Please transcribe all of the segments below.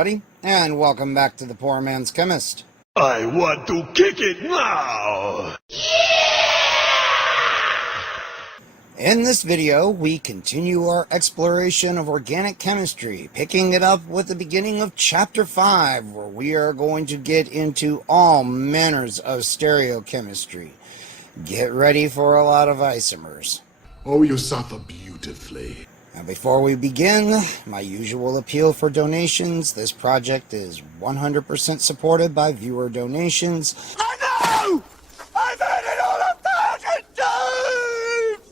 everybody, and welcome back to the Poor Man's Chemist. I want to kick it now! In this video, we continue our exploration of organic chemistry, picking it up with the beginning of Chapter 5, where we are going to get into all manners of stereochemistry. Get ready for a lot of isomers. Oh, you suffer beautifully. Now, before we begin, my usual appeal for donations. This project is 100% supported by viewer donations. I know! I've heard it all 1,000 times!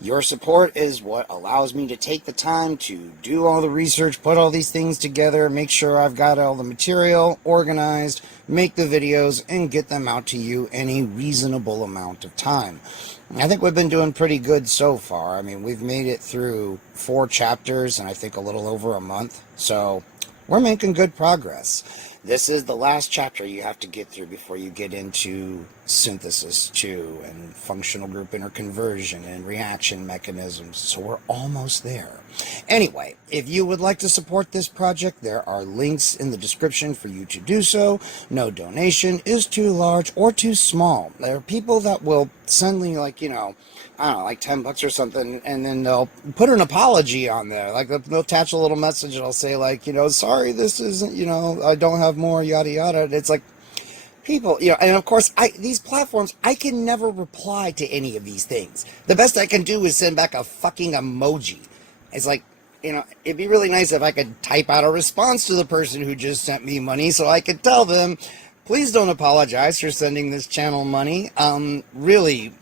Your support is what allows me to take the time to do all the research, put all these things together, make sure I've got all the material organized, make the videos, and get them out to you in a reasonable amount of time. I think we've been doing pretty good so far. I mean, we've made it through 4 chapters and I think a little over a month, so we're making good progress. This is the last chapter you have to get through before you get into synthesis 2 and functional group interconversion and reaction mechanisms, so we're almost there. Anyway, if you would like to support this project, there are links in the description for you to do so. No donation is too large or too small. There are people that will send me, like, I don't know, like $10 or something, and then they'll put an apology on there. Like, they'll attach a little message and I'll say, like, sorry, this isn't, I don't have more, yada yada. And it's like, people, and of course, these platforms, I can never reply to any of these things. The best I can do is send back a fucking emoji. It's like, it'd be really nice if I could type out a response to the person who just sent me money so I could tell them, please don't apologize for sending this channel money. Really,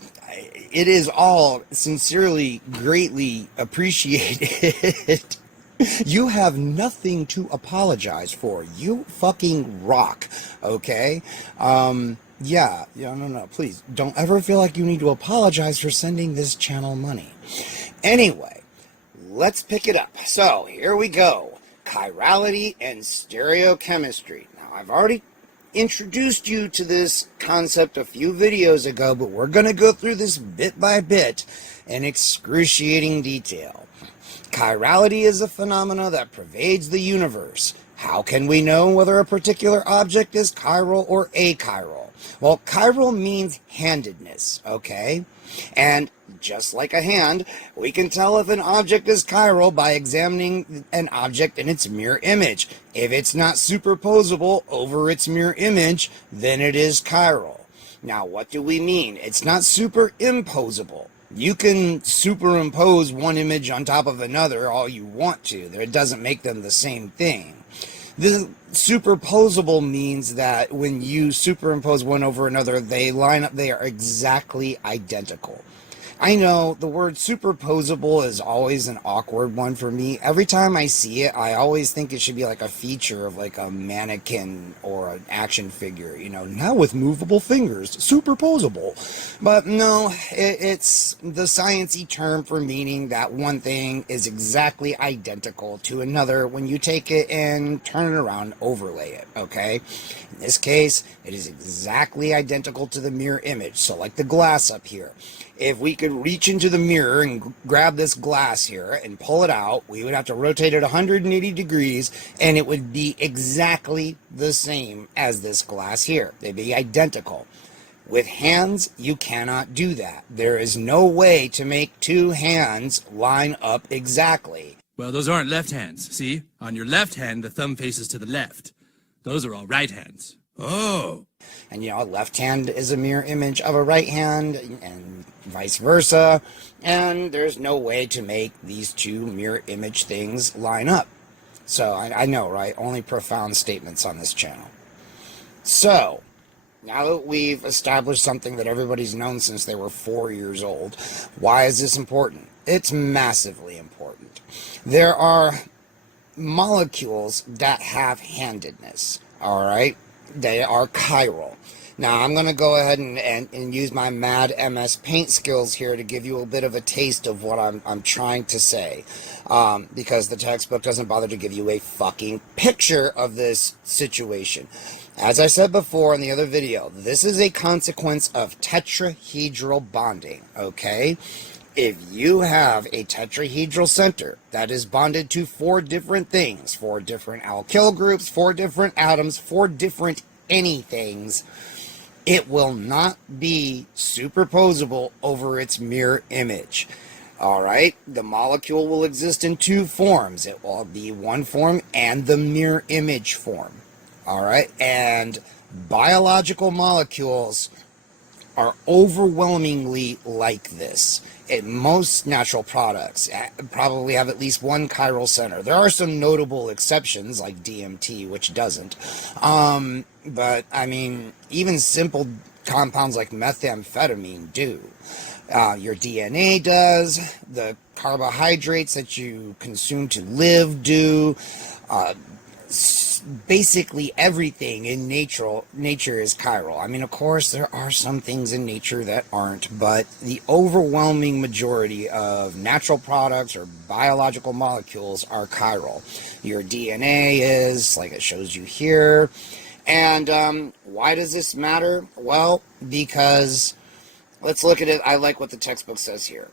it is all sincerely, greatly appreciated. You have nothing to apologize for. You fucking rock, okay? No, please, don't ever feel like you need to apologize for sending this channel money. Anyway, let's pick it up. So, here we go. Chirality and stereochemistry. Now, I've already introduced you to this concept a few videos ago, but we're going to go through this bit by bit in excruciating detail. Chirality is a phenomena that pervades the universe. How can we know whether a particular object is chiral or achiral? Well, chiral means handedness, okay? And just like a hand, we can tell if an object is chiral by examining an object in its mirror image. If it's not superposable over its mirror image, then it is chiral. Now, what do we mean? It's not superimposable. You can superimpose one image on top of another all you want to. It doesn't make them the same thing. The superposable means that when you superimpose one over another, they line up, they are exactly identical. I know the word superposable is always an awkward one for me. Every time I see it, I always think it should be like a feature of like a mannequin or an action figure, now with movable fingers, superposable. But no, it's the sciencey term for meaning that one thing is exactly identical to another when you take it and turn it around and overlay it, okay? In this case, it is exactly identical to the mirror image, so like the glass up here. If we could reach into the mirror and grab this glass here and pull it out, we would have to rotate it 180 degrees, and it would be exactly the same as this glass here. They'd be identical. With hands, you cannot do that. There is no way to make 2 hands line up exactly. Well, those aren't left hands. See? On your left hand, the thumb faces to the left. Those are all right hands. Oh. And, a left hand is a mirror image of a right hand, and vice versa. And there's no way to make these 2 mirror image things line up. So, I know, right? Only profound statements on this channel. So, now that we've established something that everybody's known since they were 4 years old, why is this important? It's massively important. There are molecules that have handedness, all right? They are chiral. Now, I'm going to go ahead and use my mad MS Paint skills here to give you a bit of a taste of what I'm trying to say, because the textbook doesn't bother to give you a fucking picture of this situation. As I said before in the other video, this is a consequence of tetrahedral bonding, okay? If you have a tetrahedral center that is bonded to 4 different things, 4 different alkyl groups, 4 different atoms, 4 different anythings, it will not be superposable over its mirror image. All right, the molecule will exist in 2 forms. It will be one form and the mirror image form. All right, and biological molecules are overwhelmingly like this. Most natural products probably have at least one chiral center. There are some notable exceptions like DMT, which doesn't. But, I mean, even simple compounds like methamphetamine do. Your DNA does. The carbohydrates that you consume to live do. Basically everything in nature is chiral. I mean, of course, there are some things in nature that aren't, but the overwhelming majority of natural products or biological molecules are chiral. Your DNA is, like it shows you here. And why does this matter? Well, because, let's look at it. I like what the textbook says here.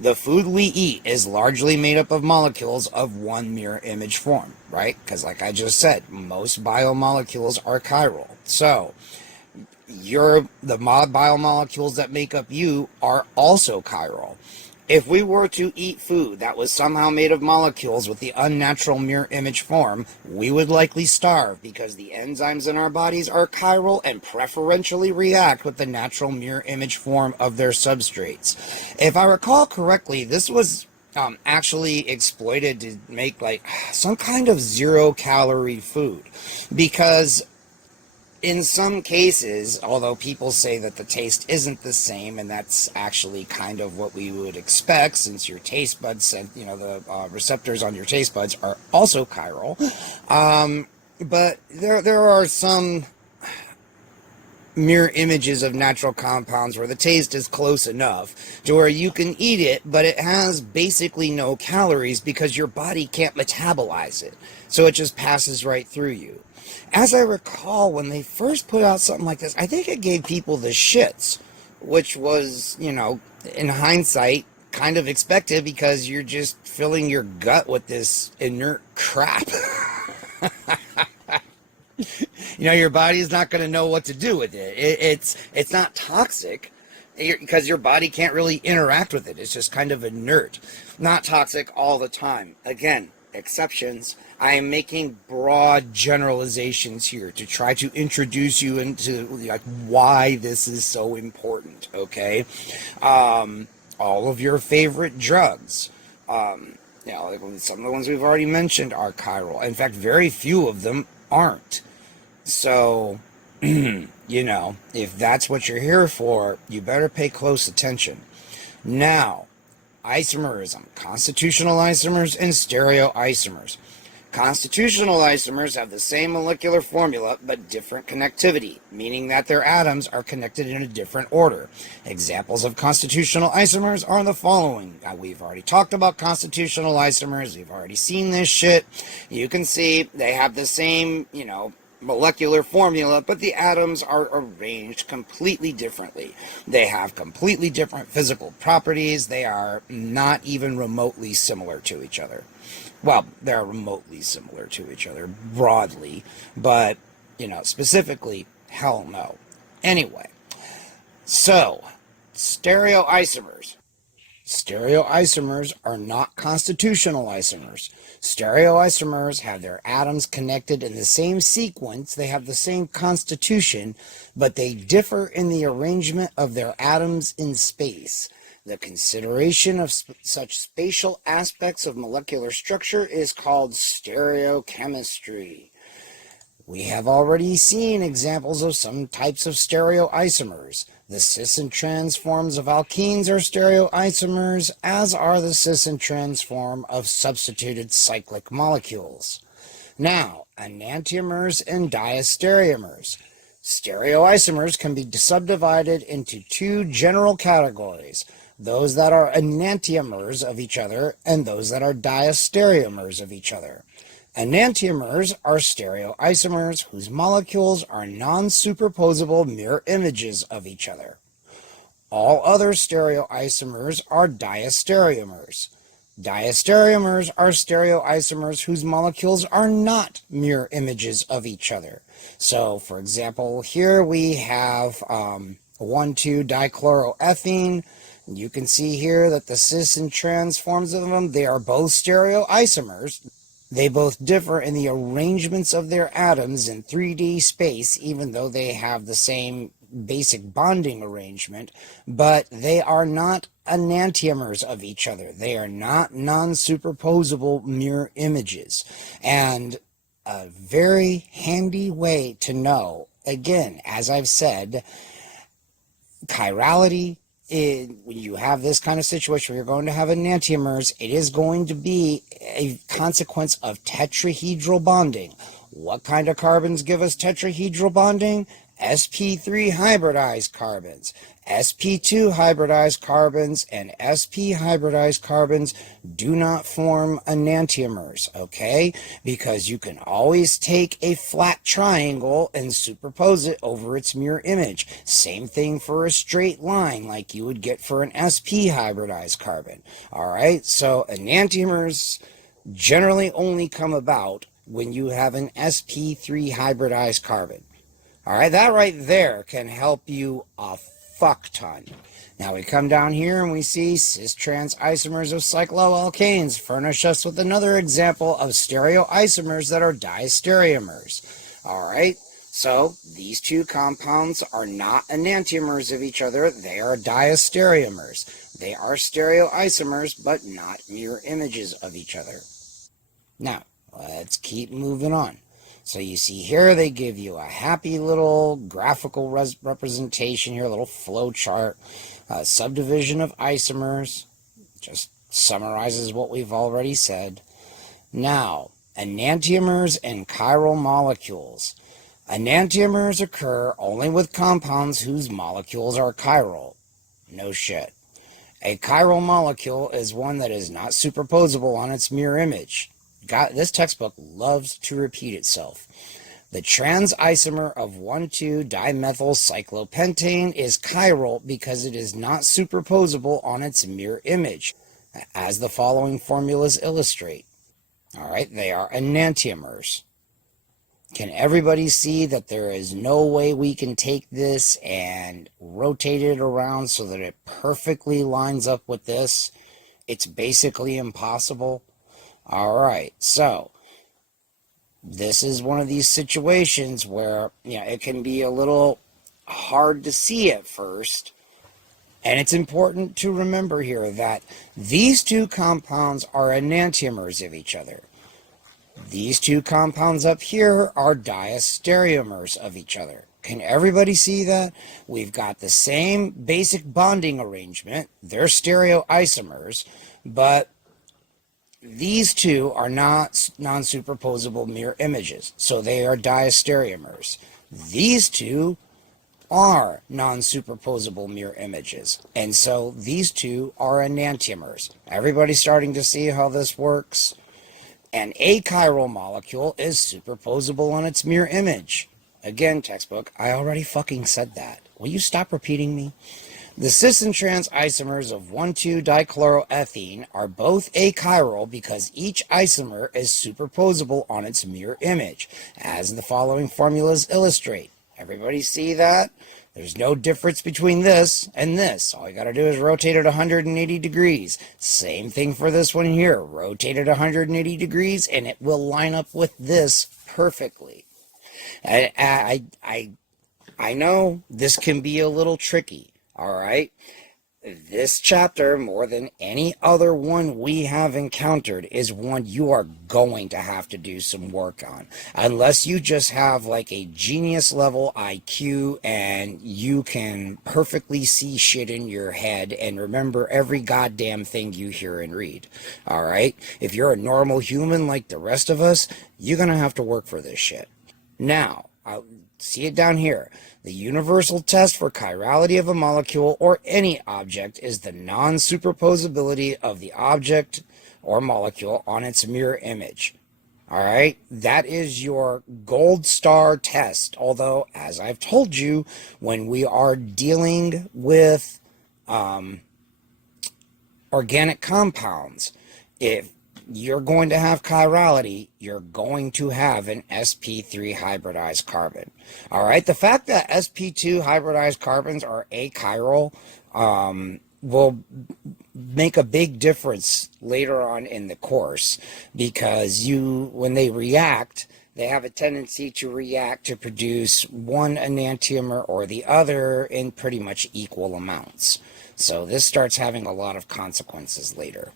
The food we eat is largely made up of molecules of one mirror image form, right? Because like I just said, most biomolecules are chiral. So, the biomolecules that make up you are also chiral. If we were to eat food that was somehow made of molecules with the unnatural mirror image form, we would likely starve because the enzymes in our bodies are chiral and preferentially react with the natural mirror image form of their substrates. If I recall correctly, this was actually exploited to make like some kind of 0-calorie food, because in some cases, although people say that the taste isn't the same, and that's actually kind of what we would expect since your taste buds, the receptors on your taste buds are also chiral. But there are some mirror images of natural compounds where the taste is close enough to where you can eat it, but it has basically no calories because your body can't metabolize it. So it just passes right through you. As I recall, when they first put out something like this, I think it gave people the shits, which was, in hindsight, kind of expected because you're just filling your gut with this inert crap. Your body's not going to know what to do with it. It's not toxic because your body can't really interact with it. It's just kind of inert. Not toxic all the time. Again, exceptions. I am making broad generalizations here to try to introduce you into why this is so important, okay? All of your favorite drugs, some of the ones we've already mentioned are chiral. In fact, very few of them aren't. So, if that's what you're here for, you better pay close attention. Now, isomerism, constitutional isomers and stereoisomers. Constitutional isomers have the same molecular formula but different connectivity, meaning that their atoms are connected in a different order. Examples of constitutional isomers are the following. We've already talked about constitutional isomers. We've already seen this shit. You can see they have the same, molecular formula, but the atoms are arranged completely differently. They have completely different physical properties. They are not even remotely similar to each other. Well, they're remotely similar to each other broadly, but, specifically, hell no. Anyway, so, stereoisomers. Stereoisomers are not constitutional isomers. Stereoisomers have their atoms connected in the same sequence, they have the same constitution, but they differ in the arrangement of their atoms in space. The consideration of such spatial aspects of molecular structure is called stereochemistry. We have already seen examples of some types of stereoisomers. The cis and trans forms of alkenes are stereoisomers, as are the cis and trans form of substituted cyclic molecules. Now, enantiomers and diastereomers. Stereoisomers can be subdivided into 2 general categories, those that are enantiomers of each other and those that are diastereomers of each other. Enantiomers are stereoisomers whose molecules are non-superposable mirror images of each other. All other stereoisomers are diastereomers. Diastereomers are stereoisomers whose molecules are not mirror images of each other. So, for example, here we have 1,2-dichloroethene. You can see here that the cis and trans forms of them, they are both stereoisomers. They both differ in the arrangements of their atoms in 3D space, even though they have the same basic bonding arrangement, but they are not enantiomers of each other. They are not non-superposable mirror images. And a very handy way to know, again, as I've said, chirality, when you have this kind of situation where you're going to have enantiomers, it is going to be a consequence of tetrahedral bonding. What kind of carbons give us tetrahedral bonding? sp3 hybridized carbons, sp2 hybridized carbons, and sp hybridized carbons do not form enantiomers, okay? Because you can always take a flat triangle and superpose it over its mirror image. Same thing for a straight line like you would get for an sp hybridized carbon. All right, so enantiomers generally only come about when you have an sp3 hybridized carbon. All right, that right there can help you a fuck ton. Now we come down here and we see cis-trans isomers of cycloalkanes furnish us with another example of stereoisomers that are diastereomers. All right, so these two compounds are not enantiomers of each other. They are diastereomers. They are stereoisomers, but not mirror images of each other. Now, let's keep moving on. So you see here they give you a happy little graphical representation here, a little flow chart, subdivision of isomers, just summarizes what we've already said. Now, enantiomers and chiral molecules. Enantiomers occur only with compounds whose molecules are chiral. No shit. A chiral molecule is one that is not superposable on its mirror image. This textbook loves to repeat itself. The trans isomer of 1,2-dimethylcyclopentane is chiral because it is not superposable on its mirror image, as the following formulas illustrate. All right, they are enantiomers. Can everybody see that there is no way we can take this and rotate it around so that it perfectly lines up with this? It's basically impossible. All right, so this is one of these situations where, it can be a little hard to see at first. And it's important to remember here that these two compounds are enantiomers of each other. These two compounds up here are diastereomers of each other. Can everybody see that? We've got the same basic bonding arrangement. They're stereoisomers, but these two are not non-superposable mirror images, so they are diastereomers. These two are non-superposable mirror images, and so these two are enantiomers. Everybody's starting to see how this works? An achiral molecule is superposable on its mirror image. Again, textbook, I already fucking said that. Will you stop repeating me? The cis and trans isomers of 1,2-dichloroethene are both achiral because each isomer is superposable on its mirror image, as the following formulas illustrate. Everybody see that? There's no difference between this and this. All you got to do is rotate it 180 degrees. Same thing for this one here. Rotate it 180 degrees and it will line up with this perfectly. I know this can be a little tricky. All right, this chapter, more than any other one we have encountered, is one you are going to have to do some work on. Unless you just have like a genius level IQ and you can perfectly see shit in your head and remember every goddamn thing you hear and read. All right, if you're a normal human like the rest of us, you're going to have to work for this shit. Now, I'll see it down here. The universal test for chirality of a molecule or any object is the non-superposability of the object or molecule on its mirror image. All right, that is your gold star test. Although, as I've told you, when we are dealing with organic compounds, if you're going to have chirality, you're going to have an sp3 hybridized carbon. All right, the fact that sp2 hybridized carbons are achiral will make a big difference later on in the course, because when they react, they have a tendency to react to produce one enantiomer or the other in pretty much equal amounts. So this starts having a lot of consequences later.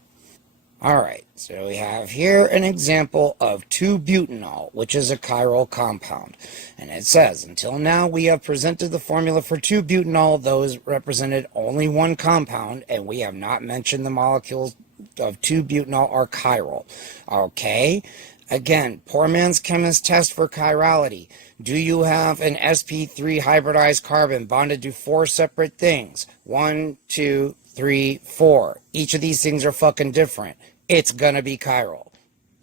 All right, so we have here an example of 2-butanol, which is a chiral compound. And it says, until now we have presented the formula for 2-butanol. Those represented only one compound, and we have not mentioned the molecules of 2-butanol are chiral. Okay, again, poor man's chemist test for chirality. Do you have an sp3 hybridized carbon bonded to 4 separate things? 1, 2, 3, 4. Each of these things are fucking different. It's gonna be chiral.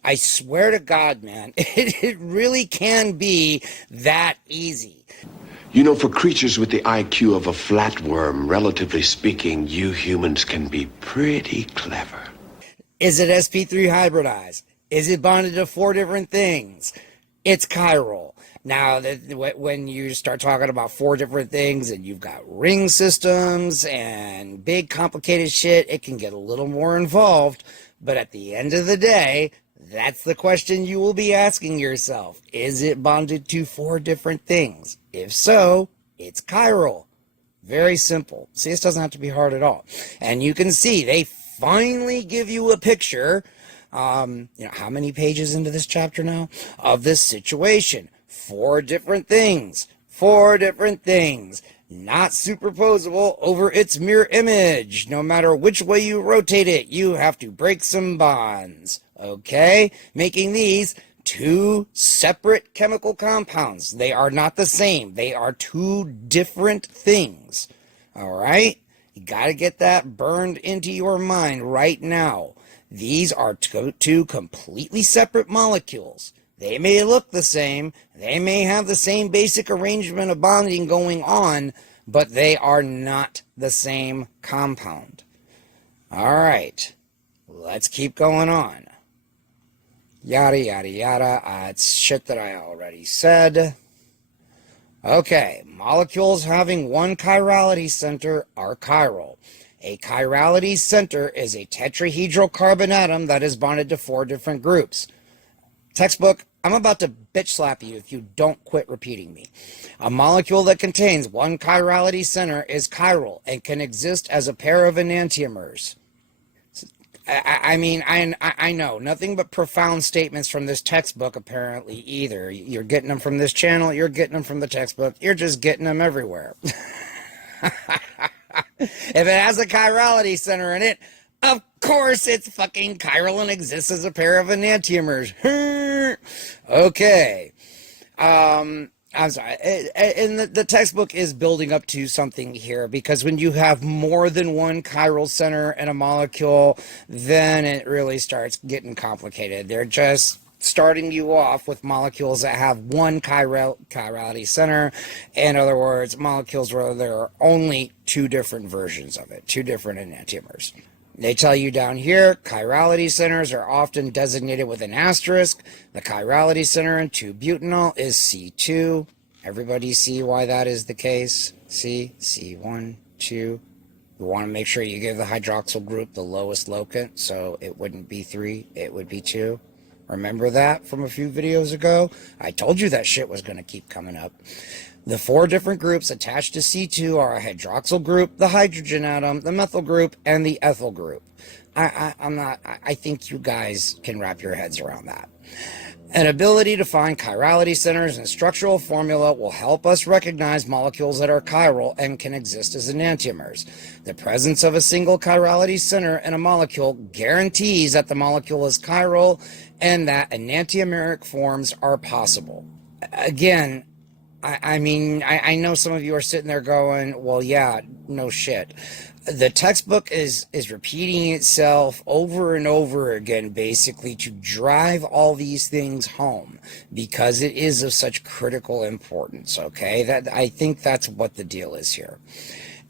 I swear to God, man, it really can be that easy. You know, for creatures with the IQ of a flatworm, relatively speaking, you humans can be pretty clever. Is it sp3 hybridized? Is it bonded to 4 different things? It's chiral. Now, when you start talking about 4 different things and you've got ring systems and big complicated shit, it can get a little more involved. But at the end of the day, that's the question you will be asking yourself. Is it bonded to 4 different things? If so, it's chiral. Very simple. See, this doesn't have to be hard at all. And you can see they finally give you a picture, how many pages into this chapter now, of this situation. 4 different things. 4 different things. Not superposable over its mirror image. No matter which way you rotate it, you have to break some bonds. Okay? Making these 2 separate chemical compounds. They are not the same. They are 2 different things. All right? You got to get that burned into your mind right now. These are 2 completely separate molecules. They may look the same, they may have the same basic arrangement of bonding going on, but they are not the same compound. All right, let's keep going on. Yada, yada, yada. It's shit that I already said. Okay, molecules having one chirality center are chiral. A chirality center is a tetrahedral carbon atom that is bonded to 4 different groups. Textbook, I'm about to bitch slap you if you don't quit repeating me. A molecule that contains one chirality center is chiral and can exist as a pair of enantiomers. I know, nothing but profound statements from this textbook apparently either. You're getting them from this channel, you're getting them from the textbook, you're just getting them everywhere. If it has a chirality center in it, of course it's fucking chiral and exists as a pair of enantiomers. Okay. I'm sorry. And the textbook is building up to something here, because when you have more than one chiral center in a molecule, then it really starts getting complicated. They're just starting you off with molecules that have one chirality center. In other words, molecules where there are only 2 different versions of it, 2 different enantiomers. They tell you down here, chirality centers are often designated with an asterisk. The chirality center in 2-butanol is C2. Everybody see why that is the case? See? C1, 2. You want to make sure you give the hydroxyl group the lowest locant, so it wouldn't be 3, it would be 2. Remember that from a few videos ago? I told you that shit was going to keep coming up. The 4 different groups attached to C2 are a hydroxyl group, the hydrogen atom, the methyl group, and the ethyl group. I think you guys can wrap your heads around that. An ability to find chirality centers and structural formula will help us recognize molecules that are chiral and can exist as enantiomers. The presence of a single chirality center in a molecule guarantees that the molecule is chiral and that enantiomeric forms are possible. Again, I know some of you are sitting there going, well, yeah, no shit. The textbook is repeating itself over and over again, basically, to drive all these things home, because it is of such critical importance, okay? I think that's what the deal is here.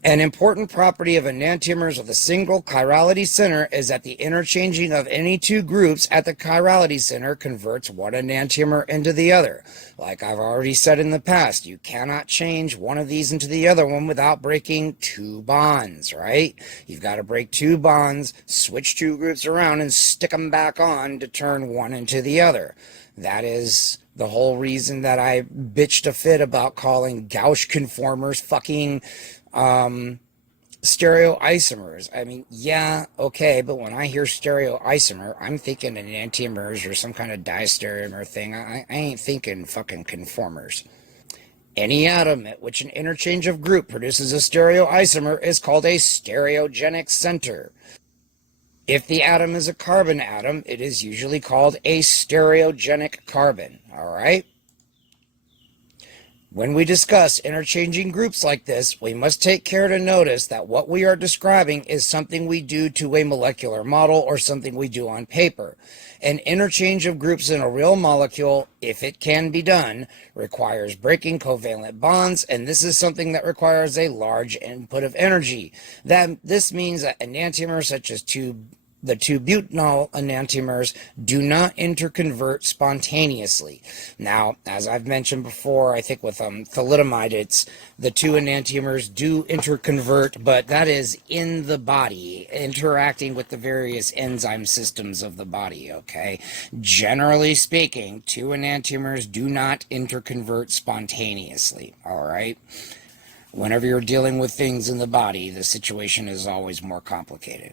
An important property of enantiomers with a single chirality center is that the interchanging of any two groups at the chirality center converts one enantiomer into the other. Like I've already said in the past, you cannot change one of these into the other one without breaking two bonds, right? You've got to break two bonds, switch two groups around, and stick them back on to turn one into the other. That is the whole reason that I bitched a fit about calling Gauss conformers fucking stereoisomers. I mean, yeah, okay, but when I hear stereoisomer, I'm thinking enantiomers or some kind of diastereomer thing. I ain't thinking fucking conformers. Any atom at which an interchange of group produces a stereoisomer is called a stereogenic center. If the atom is a carbon atom, it is usually called a stereogenic carbon, all right? When we discuss interchanging groups like this, we must take care to notice that what we are describing is something we do to a molecular model or something we do on paper. An interchange of groups in a real molecule, if it can be done, requires breaking covalent bonds, and this is something that requires a large input of energy. This means that enantiomers such as the two butanol enantiomers do not interconvert spontaneously. Now, as I've mentioned before, I think with thalidomide, it's the two enantiomers do interconvert, but that is in the body, interacting with the various enzyme systems of the body, okay? Generally speaking, two enantiomers do not interconvert spontaneously, all right? Whenever you're dealing with things in the body, the situation is always more complicated.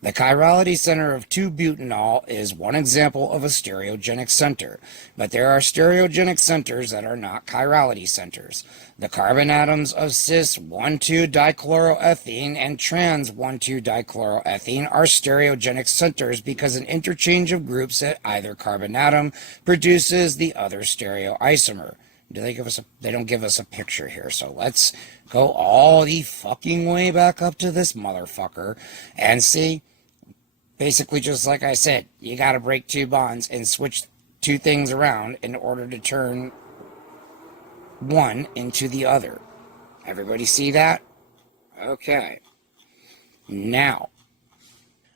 The chirality center of 2-butanol is one example of a stereogenic center, but there are stereogenic centers that are not chirality centers. The carbon atoms of cis-1,2-dichloroethene and trans-1,2-dichloroethene are stereogenic centers because an interchange of groups at either carbon atom produces the other stereoisomer. They don't give us a picture here, so let's go all the fucking way back up to this motherfucker and see. Basically, just like I said, you gotta break two bonds and switch two things around in order to turn one into the other. Everybody see that? Okay. Now,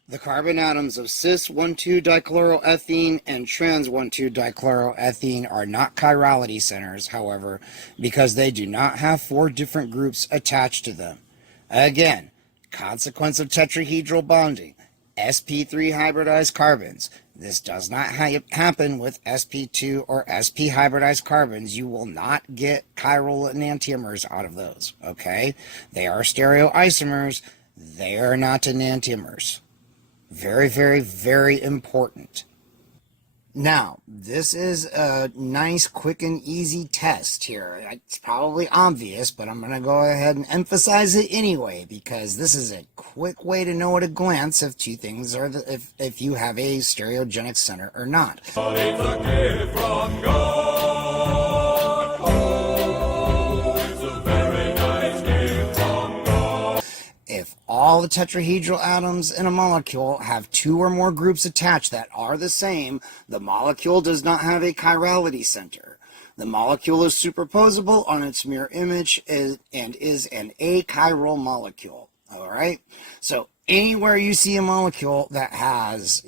the carbon atoms of cis-1,2-dichloroethene and trans-1,2-dichloroethene are not chirality centers, however, because they do not have four different groups attached to them. Again, consequence of tetrahedral bonding, sp3 hybridized carbons. This does not happen with sp2 or sp hybridized carbons. You will not get chiral enantiomers out of those, okay? They are stereoisomers. They are not enantiomers. Very, very, very important. Now, this is a nice, quick, and easy test here. It's probably obvious, but I'm going to go ahead and emphasize it anyway, because this is a quick way to know at a glance if two things are if you have a stereogenic center or not. If all the tetrahedral atoms in a molecule have two or more groups attached that are the same, the molecule does not have a chirality center. The molecule is superposable on its mirror image and is an achiral molecule. All right? So anywhere you see a molecule that has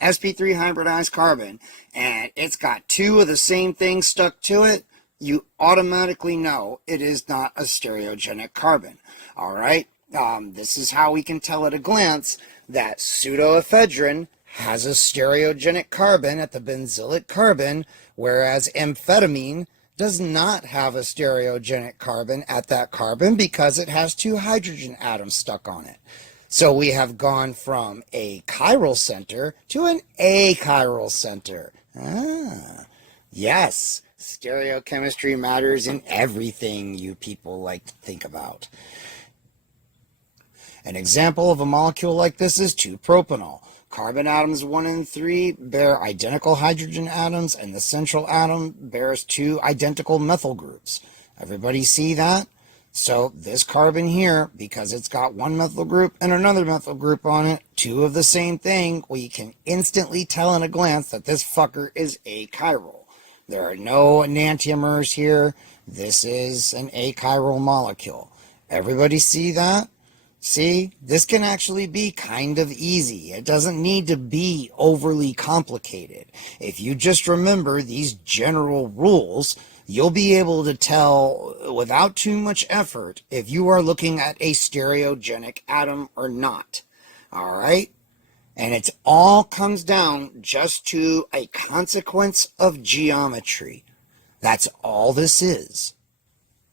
sp3 hybridized carbon and it's got two of the same thing stuck to it, you automatically know it is not a stereogenic carbon. All right? This is how we can tell at a glance that pseudoephedrine has a stereogenic carbon at the benzylic carbon, whereas amphetamine does not have a stereogenic carbon at that carbon because it has two hydrogen atoms stuck on it. So we have gone from a chiral center to an achiral center. Yes, stereochemistry matters in everything you people like to think about. An example of a molecule like this is 2-propanol. Carbon atoms 1 and 3 bear identical hydrogen atoms, and the central atom bears two identical methyl groups. Everybody see that? So this carbon here, because it's got one methyl group and another methyl group on it, two of the same thing, we can instantly tell in a glance that this fucker is achiral. There are no enantiomers here. This is an achiral molecule. Everybody see that? See, this can actually be kind of easy. It doesn't need to be overly complicated. If you just remember these general rules, you'll be able to tell without too much effort if you are looking at a stereogenic atom or not. All right? And it all comes down just to a consequence of geometry. That's all this is.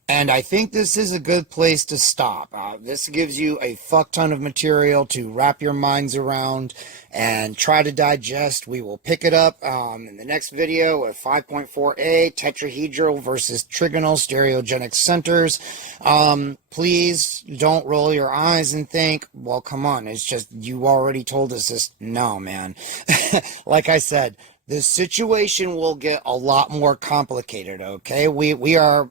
And I think this is a good place to stop. This gives you a fuck ton of material to wrap your minds around and try to digest. We will pick it up in the next video with 5.4a, tetrahedral versus trigonal stereogenic centers. Please don't roll your eyes and think, well, come on, it's just, you already told us this. No, man. Like I said, the situation will get a lot more complicated, okay? We are,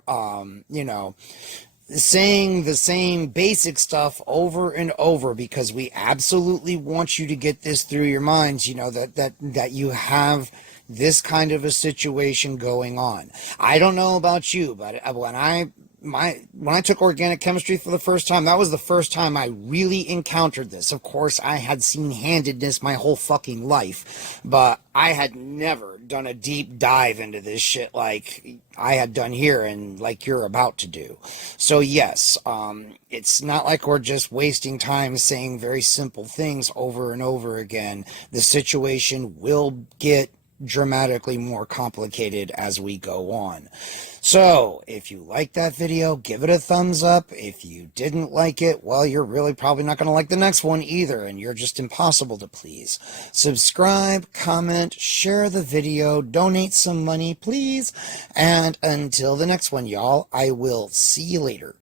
saying the same basic stuff over and over because we absolutely want you to get this through your minds, that you have this kind of a situation going on. I don't know about you, but when I took organic chemistry for the first time, that was the first time I really encountered this. Of course, I had seen handedness my whole fucking life, but I had never done a deep dive into this shit like I had done here and like you're about to do. So yes, it's not like we're just wasting time saying very simple things over and over again. The situation will get dramatically more complicated as we go on. So if you liked that video, give it a thumbs up. If you didn't like it, well, you're really probably not going to like the next one either, and you're just impossible to please. Subscribe, comment, share the video, donate some money, please. And until the next one, y'all, I will see you later.